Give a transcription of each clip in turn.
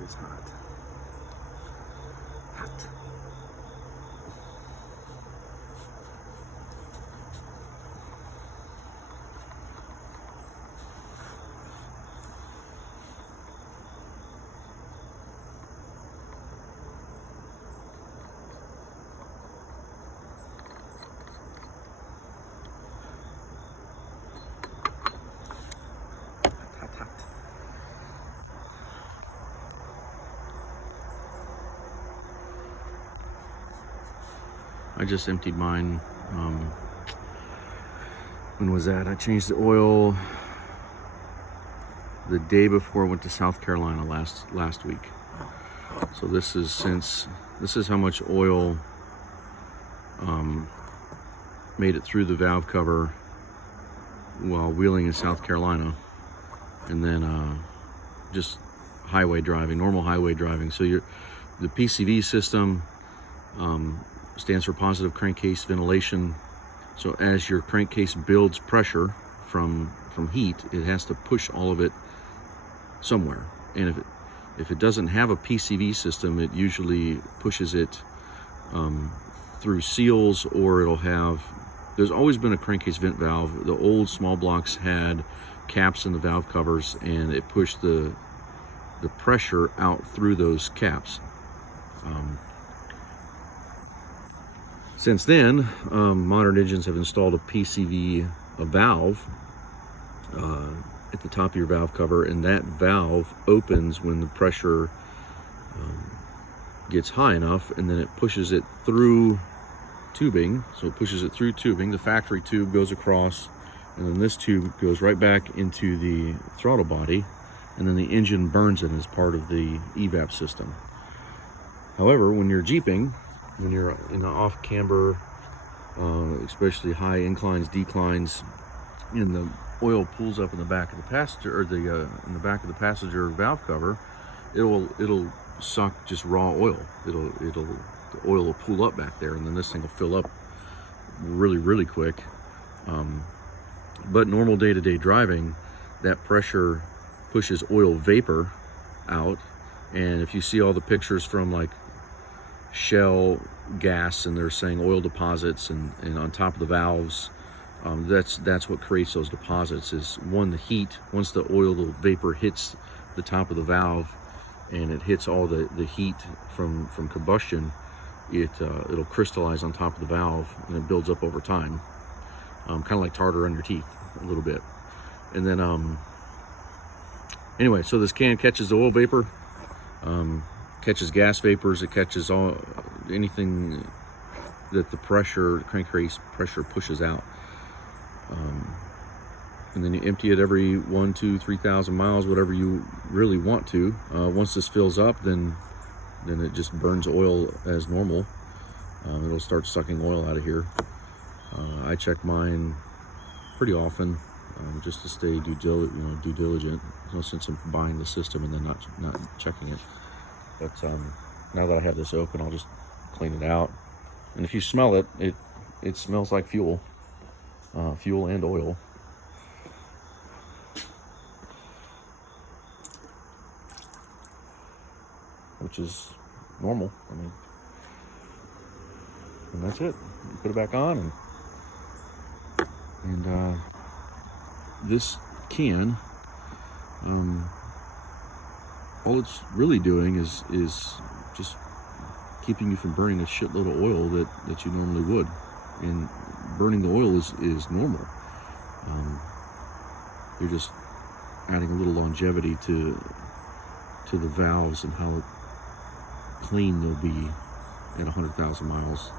It's hot. Hot. I just emptied mine. When was that? I changed the oil the day before I went to South Carolina last week. So this is how much oil made it through the valve cover while wheeling in South Carolina, and then just highway driving, normal highway driving. So the PCV system stands for positive crankcase ventilation. So as your crankcase builds pressure from heat, it has to push all of it somewhere. And if it doesn't have a PCV system, it usually pushes it through seals, or it'll have. There's always been a crankcase vent valve. The old small blocks had caps in the valve covers, and it pushed the pressure out through those caps. Since then, modern engines have installed a PCV valve at the top of your valve cover, and that valve opens when the pressure gets high enough, and then it pushes it through tubing. So it pushes it through tubing. The factory tube goes across, and then this tube goes right back into the throttle body, and then the engine burns it as part of the evap system. However, when you're jeeping, when you're in an off camber, especially high inclines, declines, and the oil pulls up in the back of the passenger, or in the back of the passenger valve cover, it'll suck just raw oil. The oil will pool up back there, and then this thing will fill up really quick. But normal day-to-day driving, that pressure pushes oil vapor out. And if you see all the pictures from like Shell gas, and they're saying oil deposits and on top of the valves, that's what creates those deposits. Is one, the heat. Once the oil, the vapor hits the top of the valve, and it hits all the heat from combustion, it'll crystallize on top of the valve, and it builds up over time, kind of like tartar on your teeth a little bit. And then anyway, so this can catches the oil vapor, catches gas vapors, it catches anything that the crankcase pressure pushes out. And then you empty it every 1, 2, 3,000 miles, whatever you really want to. Once this fills up, then it just burns oil as normal. It'll start sucking oil out of here. I check mine pretty often, just to stay due diligent. There's no sense in buying the system and then not checking it. But now that I have this open, I'll just clean it out. And if you smell it, it smells like fuel and oil. Which is normal. I mean, and that's it. You put it back on, and this can, all it's really doing is just keeping you from burning a shitload of oil that you normally would. And burning the oil is normal. You're just adding a little longevity to the valves and how clean they'll be at 100,000 miles,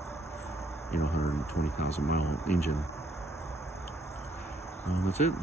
120,000 mile engine. That's it.